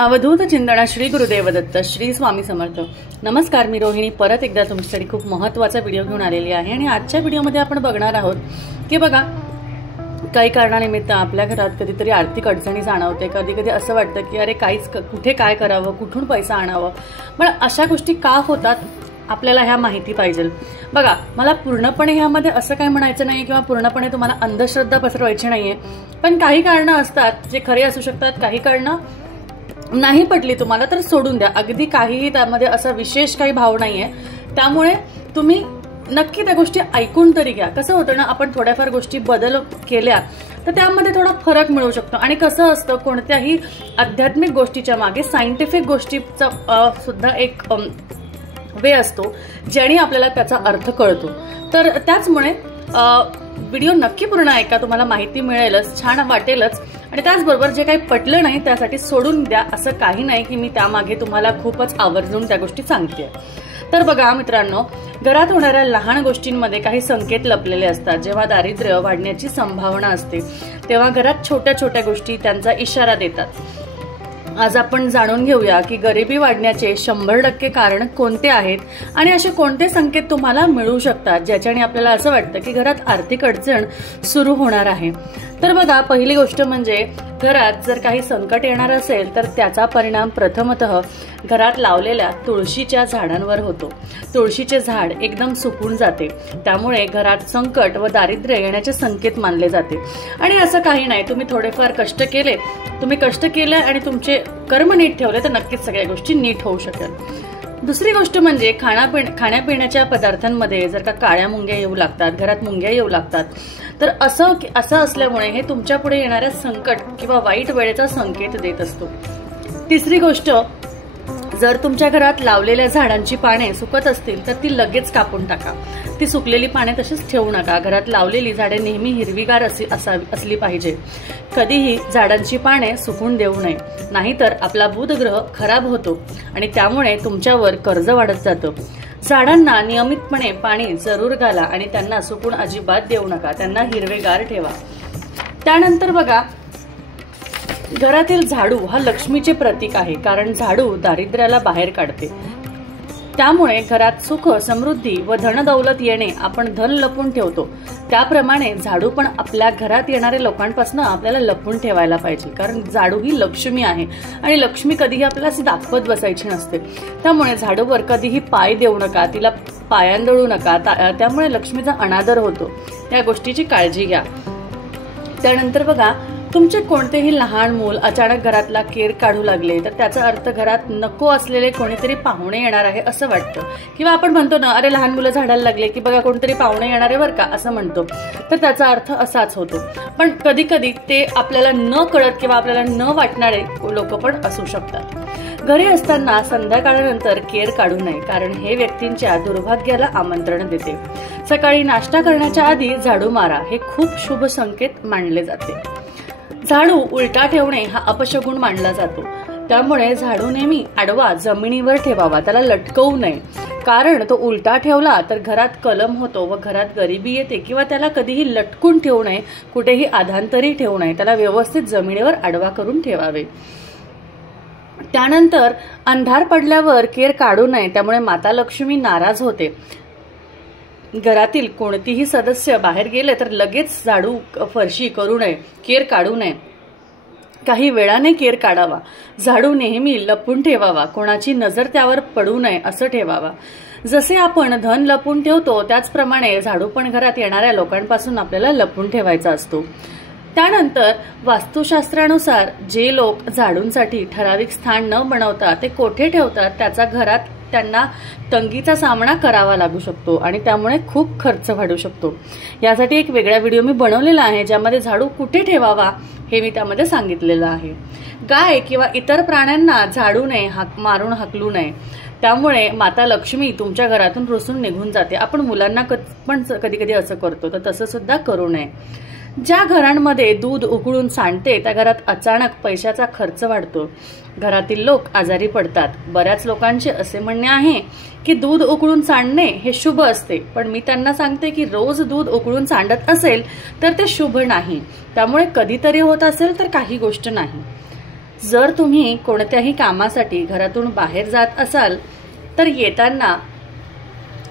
अवधूत चिंतन श्री गुरुदेव दत्त श्री स्वामी समर्थ। नमस्कार, मी रोहिणी परत एकदा तुमच्यासाठी खूप महत्त्वाचा व्हिडिओ घेऊन आलेली आहे आणि आजच्या व्हिडिओमध्ये आपण बघणार आहोत की बघा, काही कारणानिमित्त आपल्या घरात कधीतरी आर्थिक अडचणी जाणवते। कधी कधी असं वाटतं की अरे कुठे काय करावं, कुठून पैसा आणावं, पण अशा गोष्टी का होतात आपल्याला ह्या माहिती पाहिजे। बघा, मला पूर्णपणे ह्यामध्ये असं काय म्हणायचं नाही किंवा पूर्णपणे तुम्हाला अंधश्रद्धा पसरवायची नाहीये, पण काही कारणं असतात जे खरे असू शकतात, काही कारणं नाही पटली तुम्हाला तर सोडून द्या। अगदी काहीही त्यामध्ये असा विशेष काही भाव नाहीये, त्यामुळे तुम्ही नक्की त्या गोष्टी ऐकून तरी घ्या। कसं होतं ना, आपण थोड्याफार गोष्टी बदल केल्या तर त्यामध्ये थोडा फरक मिळू शकतो। आणि कसं असतं, कोणत्याही आध्यात्मिक गोष्टीच्या मागे सायंटिफिक गोष्टीचा सुद्धा एक वे असतो ज्याने आपल्याला त्याचा अर्थ कळतो। तर त्याचमुळे व्हिडिओ नक्की पूर्ण ऐका, तुम्हाला माहिती मिळेलच, छान वाटेलच। आणि त्याचबरोबर जे काही पटलं नाही त्यासाठी सोडून द्या, असं काही नाही की मी त्यामागे तुम्हाला खूपच आवर्जून त्या गोष्टी सांगते। तर बघा मित्रांनो, घरात होणाऱ्या लहान गोष्टींमध्ये काही संकेत लपलेले असतात। जेव्हा दारिद्र्य वाढण्याची संभावना असते तेव्हा घरात छोट्या छोट्या गोष्टी त्यांचा इशारा देतात। आज आपण जाणून घेऊया की गरिबी वाढण्याचे 100% कारण कोणते आहेत आणि असे कोणते संकेत तुम्हाला मिळू शकतात ज्याच्याने आपल्याला असं वाटतं की घरात आर्थिक अडचण सुरू होणार आहे। तर बघा, पहिली गोष्ट म्हणजे घरात जर काही संकट येणार असेल तर त्याचा परिणाम प्रथमतः घरात लावलेल्या तुळशीच्या झाडांवर होतो। तुळशीचे झाड एकदम सुकून जाते, त्यामुळे घरात संकट व दारिद्र्य येण्याचे संकेत मानले जाते। आणि असं काही नाही, तुम्ही थोडेफार कष्ट केले आणि तुमचे कर्म नीट ठेवले तर नक्कीच सगळ्या गोष्टी नीट होऊ शकेल। दुसरी गोष्ट म्हणजे खाण्यापिण्याच्या पदार्थांमध्ये जर का काळ्या मुंग्या येऊ लागतात, घरात मुंग्या येऊ लागतात, तर असं असल्यामुळे हे तुमच्या पुढे येणाऱ्या संकट किंवा वाईट वेळेचा संकेत देत असतो। तिसरी गोष्ट, जर तुमच्या घरात लावलेल्या झाडांची पाने सुकत असतील तर ती लगेच कापून टाका। ती सुकलेली पाने तशीच ठेवू नका। घरात लावलेली झाडे नेहमी हिरवीगार असली पाहिजे। कधीही झाडांची पाने सुकून देऊ नये, नाहीतर आपला बुधग्रह खराब होतो आणि त्यामुळे तुमच्यावर कर्ज वाढत जातं। झाडांना नियमितपणे पाणी जरूर घाला आणि त्यांना सुकून अजिबात देऊ नका, त्यांना हिरवेगार ठेवा। त्यानंतर बघा, घरातील झाडू हा लक्ष्मीचे प्रतीक आहे, कारण झाडू दारिद्र्याला बाहेर काढते। त्यामुळे घरात सुख, समृद्धी व धनदौलत येणे आपण धन लपून ठेवतो, त्याप्रमाणे झाडू पण आपल्या घरात येणाऱ्या लोकांपासून आपल्याला लपून ठेवायला पाहिजे, कारण झाडू ही लक्ष्मी आहे आणि लक्ष्मी कधीही आपल्याला अशी दाखवत बसायची नसते। त्यामुळे झाडूवर कधीही पाय देऊ नका, तिला पायांदळू नका, त्यामुळे लक्ष्मीचा अनादर होतो। त्या गोष्टीची काळजी घ्या। त्यानंतर बघा, तुमचे कोणतेही लहान मूल अचानक घरातला केर काढू लागले तर त्याचा अर्थ घरात नको असलेले कोणीतरी पाहुणे येणार आहे असं वाटतं, किंवा आपण म्हणतो ना, अरे लहान मुलं झाडायला लागले की बघा कोणतरी पाहुणे येणार आहे बरं का, असं म्हणतो, तर त्याचा अर्थ असाच होतो। पण कधी कधी ते आपल्याला न कळत किंवा आपल्याला न वाटणारे लोक पण असू शकतात। घरी असताना संध्याकाळनंतर केर काढू नये, कारण हे व्यक्तींच्या दुर्भाग्याला आमंत्रण देते। सकाळी नाश्ता करण्याच्या आधी झाडू मारा, हे खूप शुभ संकेत मानले जाते। झाडू उलटा ठेवणे हा अपशगुन मानला जातो, त्यामुळे झाडू नेहमी आडवा जमिनीवर ठेवावा, त्याला लटकवू नये, कारण तो उलटा ठेवला तर घरात कलम होतो व घरात गरिबी येते। किंवा त्याला कधीही लटकून ठेवू नये, कुठेही आधांतरी ठेवू नये, त्याला व्यवस्थित जमिनीवर आडवा करून ठेवावे। त्यानंतर अंधार पडल्यावर केर काढू नये, त्यामुळे माता लक्ष्मी नाराज होते। घरातील कोणतीही सदस्य बाहेर गेले तर लगेच झाडू फरशी करू नये, केर काढू नये, काही वेळाने केर काढावा। झाडू नेहमी लपून ठेवावा, कोणाची नजर त्यावर पडू नये असं ठेवावा। जसे आपण धन लपून ठेवतो त्याचप्रमाणे झाडू पण घरात येणाऱ्या लोकांपासून आपल्याला लपून ठेवायचा असतो। त्यानंतर वास्तुशास्त्रानुसार जे लोक झाडूंसाठी ठराविक स्थान न बनवता ते कोठे ठेवतात त्याचा घरात त्यांना तंगीचा सामना करावा लागू शकतो आणि त्यामुळे खूप खर्च वाढू शकतो। यासाठी एक वेगळा व्हिडिओ मी बनवलेला आहे, ज्यामध्ये झाडू कुठे ठेवावा हे मी त्यामध्ये सांगितलेलं आहे। गाय किंवा इतर प्राण्यांना झाडूने मारून हाकलू नये, त्यामुळे माता लक्ष्मी तुमच्या घरातून रुसून निघून जाते। आपण मुलांना पण कधी कधी असं करतो, तर तसं सुद्धा करू नये। ज्या घरांमध्ये दूध उकळून सांडते त्या घरात अचानक पैशाचा खर्च वाढतो, घरातील लोक आजारी पडतात। बऱ्याच लोकांचे असे म्हणणे आहे की दूध उकळून सांडणे हे शुभ असते, पण मी त्यांना सांगते की रोज दूध उकळून सांडत असेल तर ते शुभ नाही, त्यामुळे कधीतरी होत असेल तर काही गोष्ट नाही। जर तुम्ही कोणत्याही कामासाठी घरातून बाहेर जात असाल तर येताना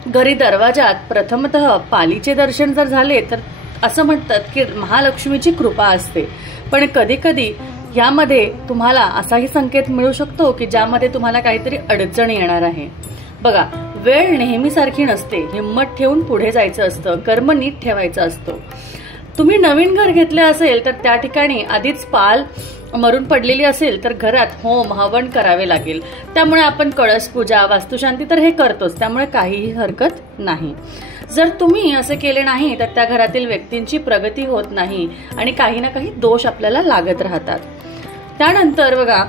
घरी दरवाजात प्रथमतः पालीचे दर्शन जर झाले तर असं म्हणतात की महालक्ष्मीची कृपा असते। पण कधी कधी यामध्ये तुम्हाला असाही संकेत मिळू शकतो की ज्यामध्ये तुम्हाला काहीतरी अडचण येणार आहे। बघा, वेळ नेहमीसारखी नसते, हिम्मत ठेवून पुढे जायचं असतं, कर्म नीट ठेवायचं असतं। तुम्ही नवीन घर घेतले असेल तर त्या ठिकाणी आधीच पाल मरून पडलेली असेल तर घरात होम हवन करावे लागेल। त्यामुळे आपण कळस पूजा वास्तुशांती तर हे करतोच, त्यामुळे काहीही हरकत नाही। जर तुम्ही असे केले नाही तर त्या घरातील व्यक्तींची प्रगती होत नाही आणि काही ना काही दोष आपल्याला लागत राहतात। त्यानंतर बघा,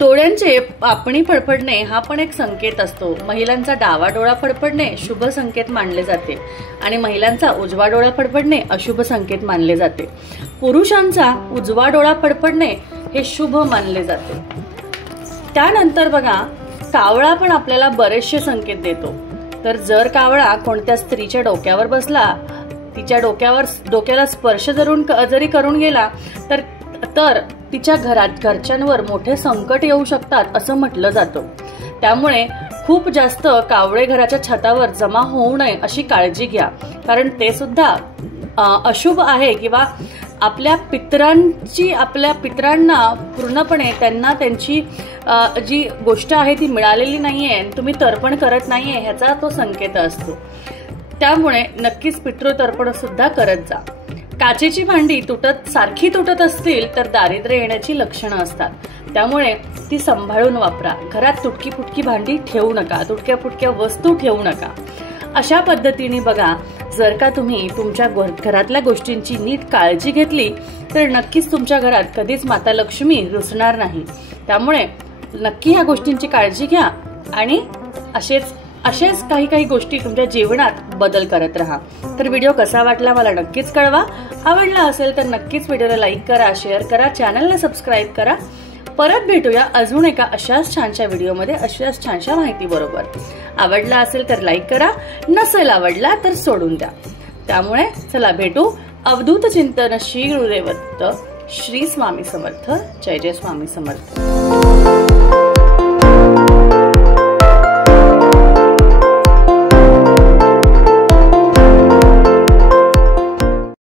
डोळ्यांचे पापणी फडफडणे हा पण एक संकेत असतो। महिलांचा डावा डोळा फडफडणे शुभ संकेत मानले जाते आणि महिलांचा उजवा डोळा फडफडणे अशुभ संकेत मानले जाते। पुरुषांचा उजवा डोळा फडफडणे हे शुभ मानले जाते। त्यानंतर बघा, कावळा पण आपल्याला बरेचसे संकेत देतो। तर जर कावळा कोणत्या स्त्रीच्या डोक्यावर बसला, तिच्या डोक्याला स्पर्श जरी करून गेला तर तिच्या घरच्यांवर मोठे संकट येऊ शकतात असं म्हटलं जातं। त्यामुळे खूप जास्त कावळे घराच्या छतावर जमा होऊ नये अशी काळजी घ्या, कारण ते सुद्धा अशुभ आहे किंवा आपल्या पितरांना पूर्णपणे त्यांना त्यांची जी गोष्ट आहे ती मिळालेली नाहीये, तुम्ही तर्पण करत नाहीये ह्याचा तो संकेत असतो। त्यामुळे नक्कीच पितृतर्पण सुद्धा करत जा। काचेची भांडी सारखी तुटत असतील तर दारिद्र्य येण्याची लक्षणं असतात, त्यामुळे ती सांभाळून वापरा। घरात तुटकी फुटकी भांडी ठेवू नका, तुटक्या फुटक्या वस्तू ठेवू नका। अशा पद्धतीने बघा, जर का तुम्ही तुमच्या घरातल्या गोष्टींची नीट काळजी घेतली तर नक्कीच तुमच्या घरात कधीच माता लक्ष्मी रुसणार नाही। त्यामुळे नक्की ह्या गोष्टींची काळजी घ्या आणि असेच काही गोष्टी तुमच्या जीवनात बदल करत राहा। तर व्हिडिओ कसा वाटला मला नक्कीच कळवा। आवडला असेल तर नक्कीच व्हिडिओला लाईक करा, शेअर करा, चॅनलला सबस्क्राईब करा। परत भेटूया अजून एका अशाच छानशा व्हिडिओमध्ये अशाच छानशा माहिती बरोबर। आवडला असेल तर लाईक करा, नसेल आवडला तर सोडून द्या। त्यामुळे चला भेटू। अवधूत चिंतन श्री गुरुदेव दत्त, श्री स्वामी समर्थ, जय जय स्वामी समर्थ।